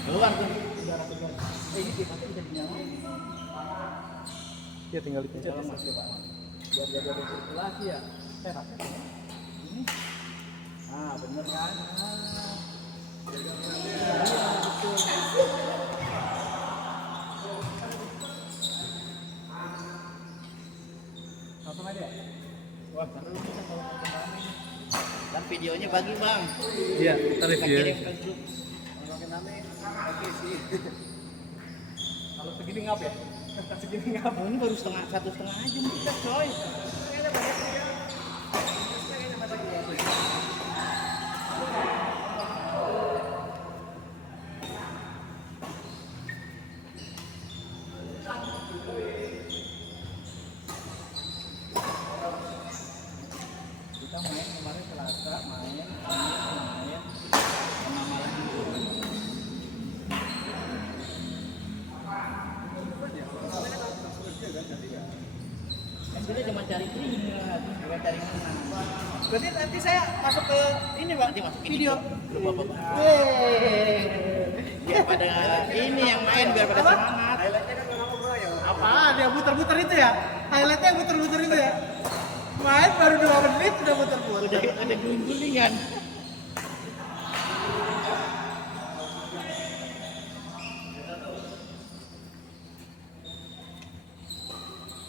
Keluar tuh udara segar. Ini kipas bisa dinyalain. Ya tinggal dipencet. Kalau masih Pak. Biar jaga sirkulasi ya. Pakai ini. Ah, bener kan? Ah. Iya, betul. Langsung aja. Wah, karena lu bisa kalau pakai. Dan videonya bagi Bang. Iya, kita Kita review. kirim ke grup. Kalau pakai name, oke sih. Kalau segini ngap ya? Segini ngap. Ini baru satu setengah jam kita coy. Kayaknya banyak ya. Kayaknya banyak ya. Kita main kemarin Selasa, main sama malam minggu. Kita cuma cari keringat, bukan cari menang. Berarti nanti saya masuk ke ini Pak, nanti masuk video. Lupa Bapak. Biar pada ini yang main biar pada semangat. Highlightnya kan memang ya. Apaan? Dia muter-muter itu ya? Highlightnya muter-muter itu ya? Main baru 2 menit udah muter-muter. Udah ada guling-gulingan.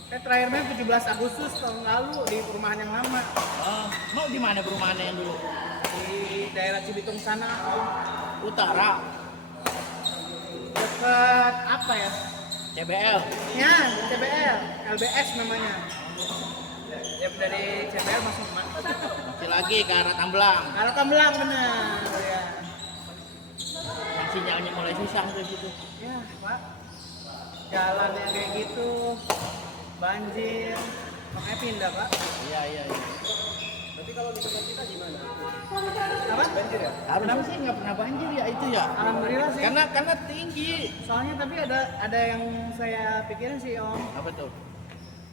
Saya terakhir main 17 Agustus tahun lalu di perumahan yang lama. Oh, mau di mana perumahannya yang dulu? Di daerah Cibitung sana, utara. Dekat apa ya? CBL. Ya, CBL, LBS namanya. Ya dari CBL masuk masih lagi ke arah Tamblang. Ke arah Tamblang benar. Ya. Yang sinyalnya mulai susah dari situ. Ya, Pak. Jalan yang kayak gitu. Banjir, makanya pindah Pak. Iya. Berarti kalau di tempat kita gimana? Apa? Banjir ya? Kenapa sih nggak pernah banjir ya itu ya? Alhamdulillah sih. Karena tinggi. Soalnya tapi ada yang saya pikirin sih Om. Apa tuh?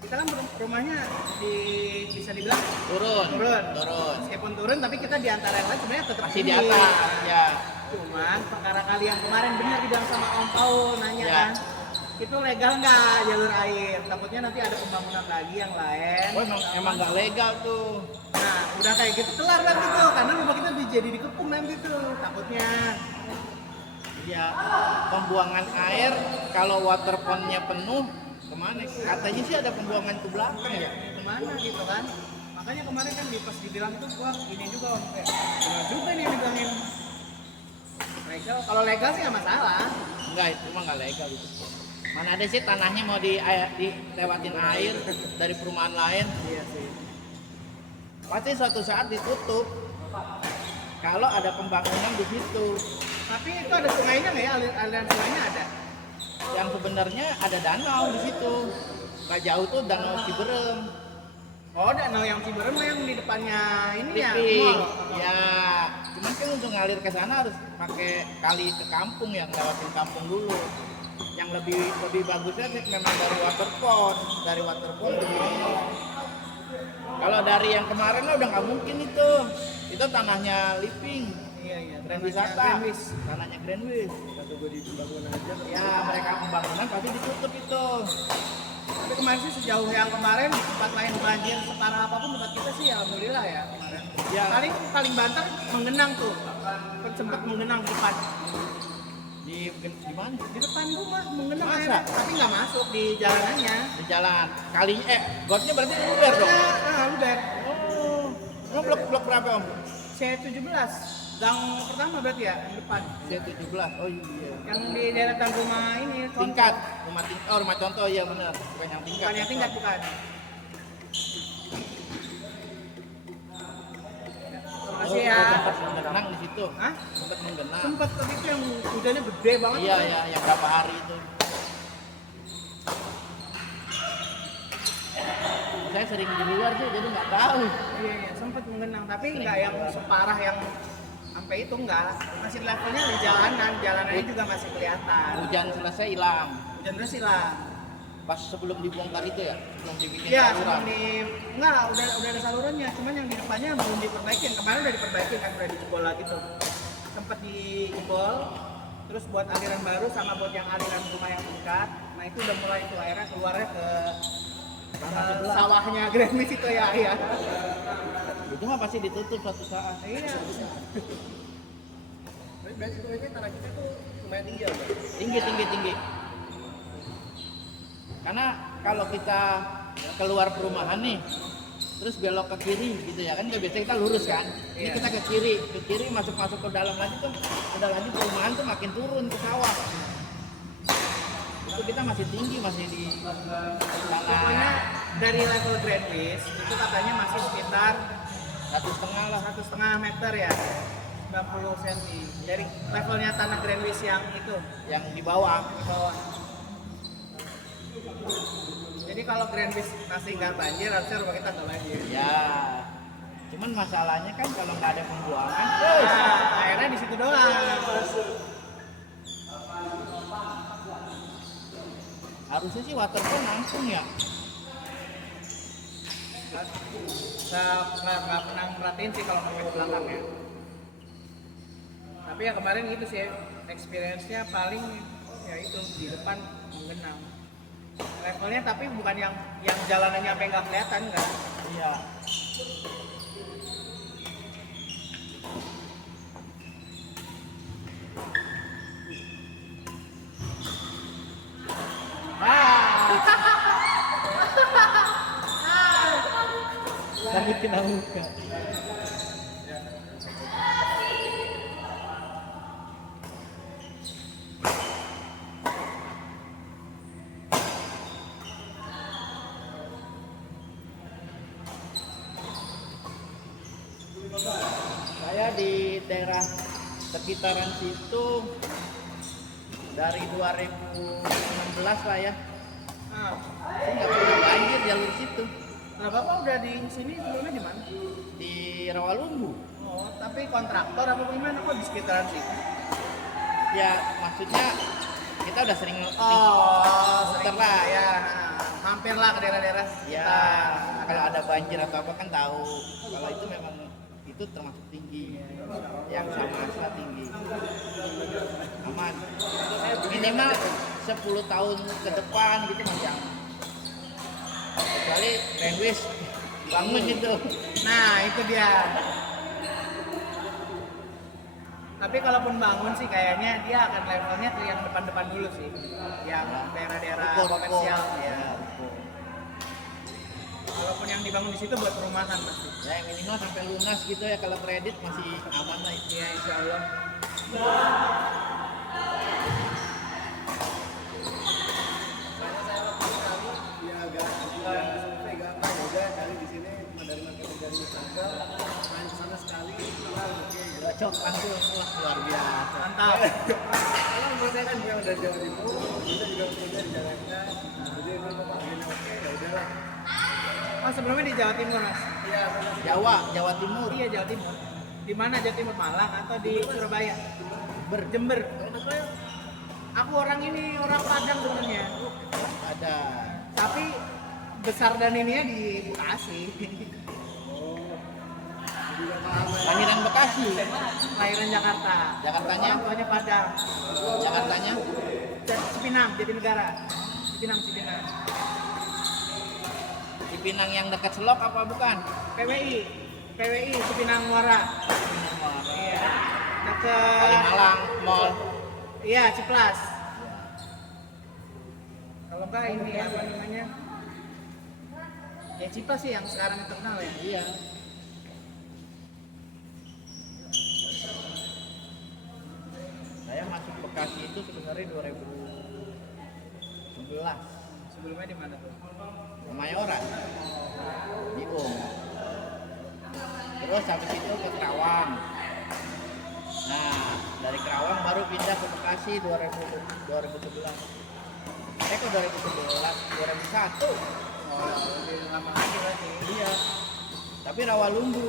Kita kan rumahnya bisa dibilang turun. Meskipun turun tapi kita di antara yang lain sebenarnya tetap masih di atas. Ya. Cuman perkara kali yang kemarin benar dibilang sama Om Paul nanya ya. Kan. Itu legal nggak jalur air? Takutnya nanti ada pembangunan lagi yang lain. Oh emang nggak legal tuh. Nah udah kayak gitu kelar nanti tuh, karena rumah kita jadi dikepung nanti tuh takutnya. Ya pembuangan air kalau water pond-nya penuh kemana? Katanya sih ada pembuangan ke belakang ya. Kemana gitu kan? Makanya kemarin kan pas dibilang tuh wah ini juga kayak benar juga nih dibilangin. Legal, kalau legal sih nggak masalah. Enggak, itu mah nggak legal itu. Mana ada sih tanahnya mau dilewatin air dari perumahan lain? Iya sih. Pasti suatu saat ditutup. Kalau ada pembangunan di situ. Tapi itu ada sungainya nggak ya? Aliran sungainya ada. Yang sebenarnya ada danau di situ. Nggak jauh tuh danau Ciberem. Oh, danau yang Ciberem yang di depannya ini ya? Ya. Cuman kan untuk ngalir ke sana harus pakai kali ke kampung yang lewatin kampung dulu. Yang lebih bagusnya sih memang dari waterpond begini. Kalau dari yang kemarin lah udah nggak mungkin itu tanahnya Living. Iya. Grand Wisata. Tanahnya Grand Wis. Kita tunggu di pembangunan aja. Ya mereka pembangunan pasti ditutup itu. Tapi kemarin sih sejauh yang kemarin tempat lain banjir separah apapun tempat kita sih alhamdulillah ya kemarin. Ya. Paling banter menggenang tuh. Sempat menggenang di depan. Di mana? Di depan rumah menggenang air, tapi nggak masuk di jalanannya. Di jalan. Kalinya gotnya berarti luber dong. Luber. Oh, blok berapa Om? C17. Gang pertama berarti ya di depan. C17. Oh iya. Yang di deretan rumah ini tingkat. Rumah contoh iya benar. Bukan yang tingkat. Bukan yang tingkat bukan. Masih ya. Sempat menggenang di situ. Hah? Sempat menggenang. Sempat tapi itu yang hujannya gede banget. Iya, yang berapa hari itu. Saya sering di luar sih jadi nggak tahu. Iya, sempat menggenang tapi nggak yang separah yang sampai itu enggak. Masih levelnya di jalanannya juga masih kelihatan. Hujan selesai hilang. Pas sebelum dibongkar itu ya, sebelum dibikin saluran. Enggak, udah ada salurannya, cuman yang di depannya belum diperbaikin. Kemarin udah diperbaikin kan, udah dijebol lagi tuh. Sempat dijebol, terus Terus buat aliran baru sama buat yang aliran rumah yang dekat, nah itu udah mulai tuh airnya keluarnya ke sawahnya Grand Mist itu ya. Iya. Itu mah pasti ditutup suatu saat. Iya. Basic itu tanah kita tuh lumayan tinggi ya, Bang? Tinggi. Karena kalau kita keluar perumahan nih, terus belok ke kiri gitu ya kan, biasanya kita lurus kan. Ini kita ke kiri masuk ke dalam lagi tuh, udah lagi perumahan tuh makin turun ke sawah. Itu kita masih tinggi, masih di Pokoknya dari level Grand Mist itu katanya masih sekitar 1,5 lah. 1,5 meter ya, 90 cm dari levelnya tanah Grand Mist yang itu, Yang di bawah. di bawah. Jadi kalau Grand Mist masih nggak banjir, harusnya rumah kita nggak banjir. Ya. Cuman masalahnya kan kalau nggak ada pembuangan, Nah, airnya di situ doang. harusnya sih waterfall langsung ya. Saya nggak pernah merhatiin sih kalau sampai ke belakangnya. Tapi ya kemarin itu sih experience-nya paling ya itu di depan menggenang. Levelnya tapi bukan yang jalanannya sampai nggak kelihatan nggak. Iya. Sakit kena muka. Saya di daerah sekitaran situ dari 2016 lah ya. Ah, Saya nggak pernah banjir jalur situ. nah bapak udah di sini sebelumnya di mana? Di Rawalumbu. Oh, tapi kontraktor apa gimana kok di sekitaran situ? Ya maksudnya kita udah sering Muter muter lah. ya, hampir lah ke daerah-daerah Ya sekitar. kalau ada banjir atau apa kan tahu. Kalau itu memang itu termasuk tinggi. Yang sama Asla tinggi. Aman. Minimal 10 tahun ke depan gitu masih aman. Kecuali Grand Mist bangun gitu. Nah itu dia. Tapi kalaupun bangun sih kayaknya dia akan levelnya ke yang depan-depan dulu sih, yang daerah-daerah komersial ya. Kalaupun yang dibangun di situ buat perumahan pasti. Ya minimal sampai lunas gitu ya, kalau kredit masih aman lah itu. Ya insya Allah. Ya agak survei gampang ya udah kali di sini dari marketing dari Wisata main kesana sekali kenal oke gitu. Cocok langsung, wah luar biasa. Mantap. Karena menurut saya kan dia udah Jawa Timur, kita juga kerja di Jakarta, jadi memang pembagiannya oke ya udahlah. Oh sebelumnya di Jawa Timur mas? Iya, sama Jawa Timur. Iya Jawa Timur. Di mana Jawa Timur, Malang atau di Surabaya? Jember. Aku orang Padang sebenarnya. Ada. Tapi besar dan ininya di Bekasi. Lahiran Bekasi. Lahiran Jakarta. Jakartanya? Orang tuanya Padang. Jakartanya Cipinang, Jatinegara. Cipinang. Cipinang yang dekat Selok apa bukan? PWI Cipinang Muara. Iya. Dekat Kalimalang Mall. Iya, Ciplas. Kalau enggak ini apa namanya? Ya Ciplas sih yang sekarang terkenal ya. Iya. Saya masuk Bekasi itu sebenarnya 2011. Sebelumnya di mana tuh? Kemayoran. Di Terus habis itu ke Kerawang. Nah, dari Kerawang baru pindah ke Bekasi 2011. Kok 2011, 2001. Oh, lebih lama lagi berarti. Iya. Tapi Rawalumbu.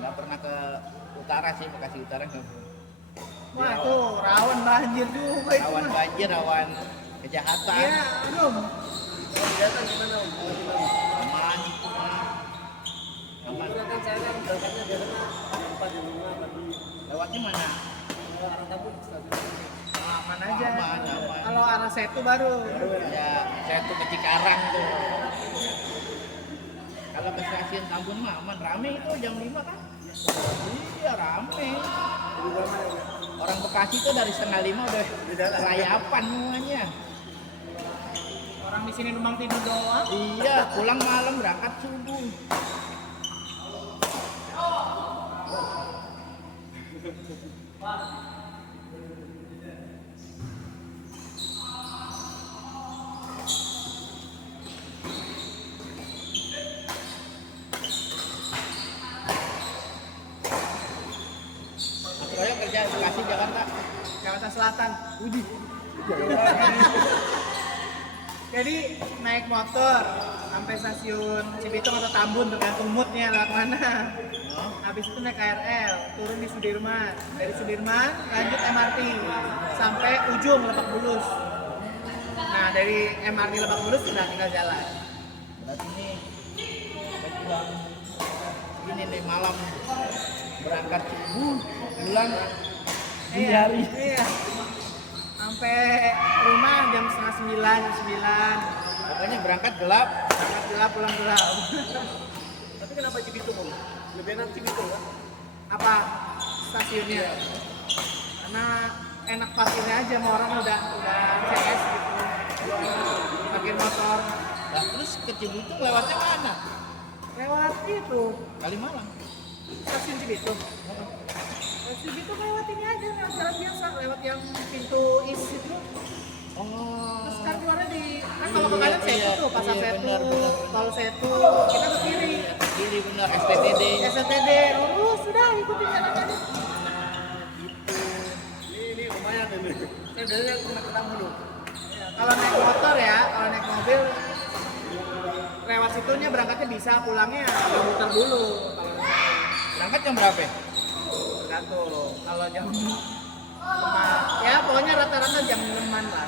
Nggak pernah ke utara sih, Bekasi Utara nggak pernah. Wah, tuh rawan banjir juga itu. Rawan mah. banjir, rawan kejahatan. Iya, aduh. kegiatan gimana Om? Setu baru. Ya, saya tuh ke Cikarang tuh. Kalau ke stasiun Tambun mah aman, rame itu jam 5 kan? Iya rame. Orang Bekasi tuh dari setengah 5 udah layapan semuanya. Orang di sini numpang tidur doang. Iya, pulang malam berangkat subuh. Saya kerja di Bekasi, Jakarta. Jakarta Selatan. Udih. Jadi naik motor sampai stasiun Cibitung atau Tambun tergantung moodnya lewat mana. Habis itu naik KRL, turun di Sudirman. Dari Sudirman lanjut MRT sampai ujung Lebak Bulus. Nah dari MRT Lebak Bulus sudah tinggal jalan. Berarti ini nih malam berangkat subuh pulang di hari. Iya. Sampai rumah jam setengah 9. Pokoknya berangkat gelap. Berangkat gelap, pulang gelap. Tapi kenapa Cibitung om? Lebih enak Cibitung kan? Apa stasiunnya? Karena enak parkirnya aja, sama orang udah CS gitu. Pakai motor. Nah, terus ke Cibitung lewatnya mana? Lewat itu Kalimalang. stasiun Cibitung. Stasiun Cibitung lewat ini aja, lewat jalan biasa, lewat yang pintu is itu. Oh. Terus kan keluarnya di kan kalau ke kanan Setu Iya, tuh, pasar iya, Setu, benar. kalau Setu kita ke kiri. Kiri benar STTD. STD lurus sudah ikutin jalan aja. Ini lumayan ini. Saya dari ketemu dulu. Ya, kalau naik motor ya, kalau naik mobil lewat situnya berangkatnya bisa, pulangnya agak muter dulu. Kalau Berangkat jam berapa? tergantung. Kalau jam 5, ya pokoknya rata-rata jam 6-an lah.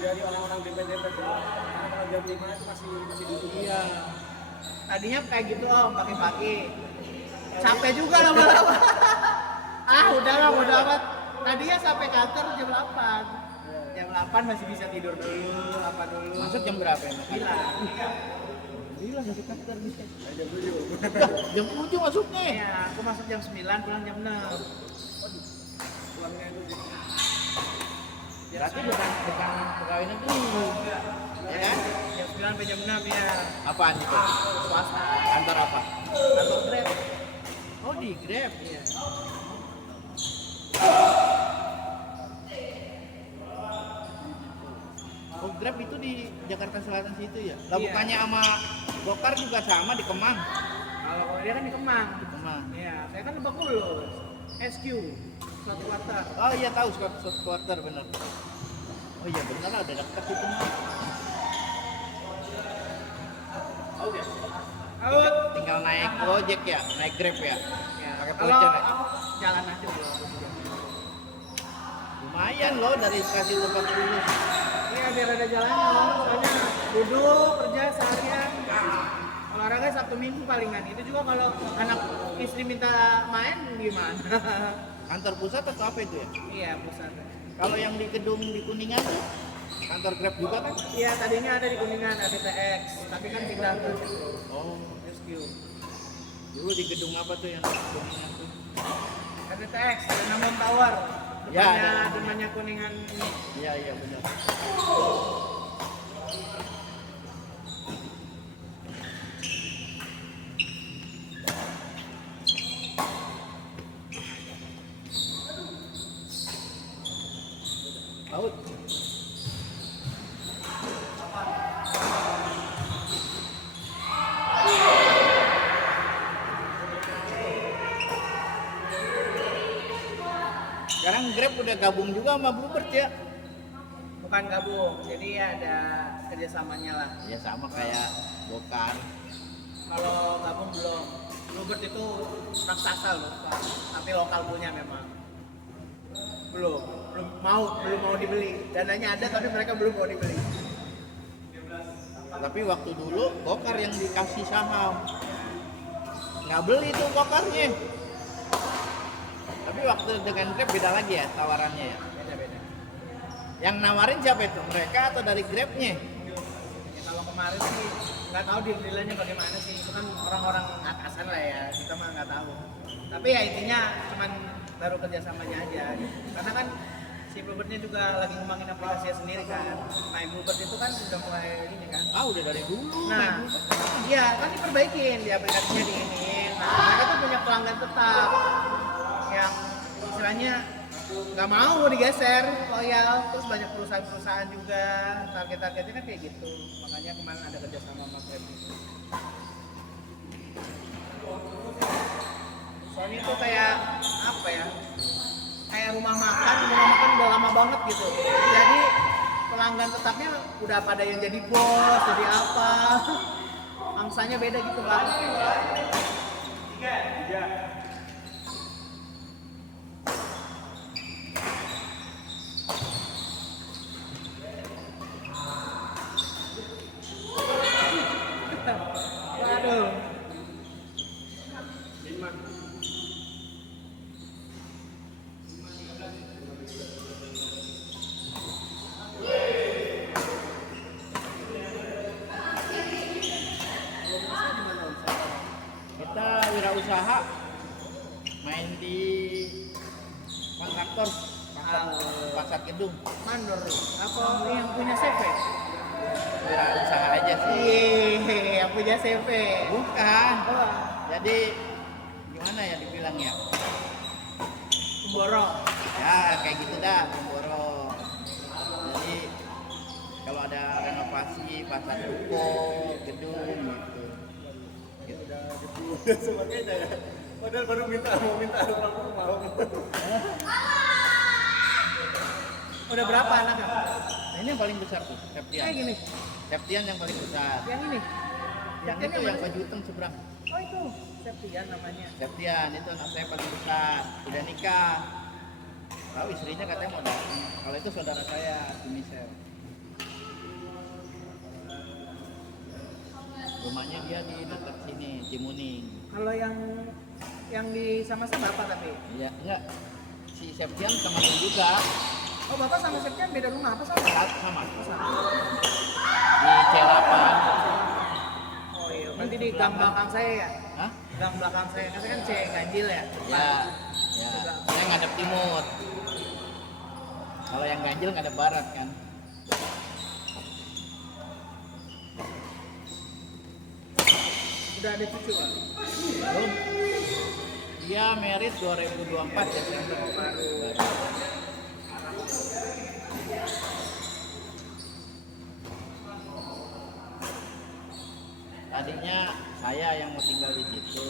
Dari orang-orang dempet-dempet ya. Karena kalau jam 5 itu masih duduk. Iya. Tadinya kayak gitu om, pagi-pagi. Capek juga lama-lama. Udahlah, bodo amat. Tadinya sampai kantor jam 8. Jam 8 masih bisa tidur dulu, apa dulu. Masuk jam berapa ya? Gila. Gila masuk kantor bisa. Jam 7. Jam 7 masuknya. Iya, aku masuk jam 9, pulang jam 6. Pulangnya itu sih. Berarti bukan pegawai negeri. Ya kan? Jam 9 sampai jam 6 ya. Apaan itu? Swasta. Kantor apa? Kantor Grab. Oh di Grab. Iya. Oh Grab itu di Jakarta Selatan situ ya? Lah Iya. bukannya sama Gokar juga sama di Kemang? Kalau dia kan di Kemang. Di Kemang. Iya, saya kan Lebak Bulus. SQ. Suatu Quarter. Oh iya tahu Scott Quarter bener. Oh iya bener ada dekat itu mah. Out. Tinggal naik Gojek ya, naik Grab ya. Ya, Pakai kalau voucher ya? aku jalan aja dulu. Lumayan loh dari stasiun Lebak Bulus. Iya, biar ada jalannya. Soalnya duduk kerja seharian. Olahraga Sabtu Minggu palingan. Itu juga kalau anak istri minta main gimana? Kantor pusat atau apa itu ya? Iya, pusat. Kalau yang di gedung di Kuningan tuh kantor Grab juga kan? Iya, tadinya ada di Kuningan, ada TX, tapi kan pindah ke Oh, SQ. dulu di gedung apa tuh yang di Kuningan tuh? Ada TX, ada Namon Tower. Ya, Depannya, ada. depannya Kuningan ini. Iya iya benar. Laut. Sekarang Grab udah gabung juga sama Bluebird ya? Bukan gabung, jadi ada kerjasamanya lah. Ya sama kayak Gokar. Kalau gabung belum. Bluebird itu raksasa loh, Pak. Tapi lokal punya memang. Belum mau dibeli. Dananya ada tapi mereka belum mau dibeli. Tapi waktu dulu Gokar yang dikasih saham. Nggak beli tuh Gokarnya. Tapi waktu dengan Grab beda lagi ya tawarannya ya. Beda-beda. Yang nawarin siapa itu? Mereka atau dari Grabnya? Ya, kalau kemarin sih nggak tahu deal-dealnya bagaimana sih, itu kan orang-orang atasan lah ya, kita mah nggak tahu. Tapi ya intinya cuman baru kerjasamanya aja gitu. Karena kan si Bluebird-nya juga lagi ngembangin aplikasinya sendiri kan. Nah, Bluebird itu kan udah mulai ini kan. Ah udah dari dulu. Nah, iya kan diperbaikin di aplikasinya di ini. Nah, mereka tuh punya pelanggan tetap yang istilahnya nggak mau digeser, loyal. Terus banyak perusahaan-perusahaan juga target-targetnya kan kayak gitu. Makanya kemarin ada kerjasama sama Grab. Soalnya itu kayak apa ya? Kayak rumah makan udah lama banget gitu. Jadi pelanggan tetapnya udah pada yang jadi bos, jadi apa? Angsanya beda gitu kan. Waduh. Kita wirausaha main di kontraktor pasar gedung. Mandor apa yang punya CV? Wirausaha aja sih. Iya, yang punya CV. Bukan. Oh, Jadi gimana ya dibilang ya? Borong. Ya kayak gitu dah, borong. Jadi kalau ada renovasi pasar ruko, gedung gitu. Udah sebagainya ya. Padahal baru mau minta orang mau. Udah berapa anaknya? Nah ini yang paling besar tuh, Septian. Kayak gini. Septian yang paling besar. Yang ini. Yang itu yang baju hitam seberang. Oh itu Septian namanya. Septian itu anak saya paling besar, udah nikah. Tahu istrinya katanya mau datang. Kalau itu saudara saya, si Michelle. Rumahnya dia di dekat sini, Cimuning. Kalau yang di sama-sama bapak tapi. Iya, enggak. Si Septian temannya juga. Oh bapak sama Septian beda rumah apa sama? Sama. Sama. Di C8. Oh iya, berarti di gang belakang saya ya? Hah? Gang belakang saya, kan saya kan C ganjil ya? Ya. Ya. Saya ngadep timur. Kalau yang ganjil ngadep barat kan. Udah ada cucu kan? Belum. Dia merit 2024 Desember. Baru. Tadinya saya yang mau tinggal di situ,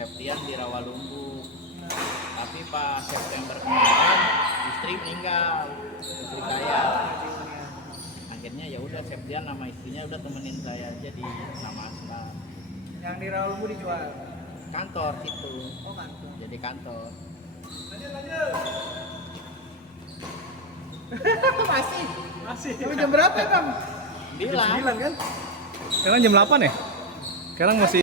Septian di Rawalumbu. Tapi pas September kemarin istri meninggal, istri saya. Akhirnya ya udah Septian sama istrinya udah temenin saya aja di nama Asma. Yang di Rawalumbu dijual? Kantor situ, Oh kantor. jadi kantor. Masih? Masih. Tapi jam berapa ya Bang? Bilang. Kan? Sekarang jam 8 ya? Sekarang masih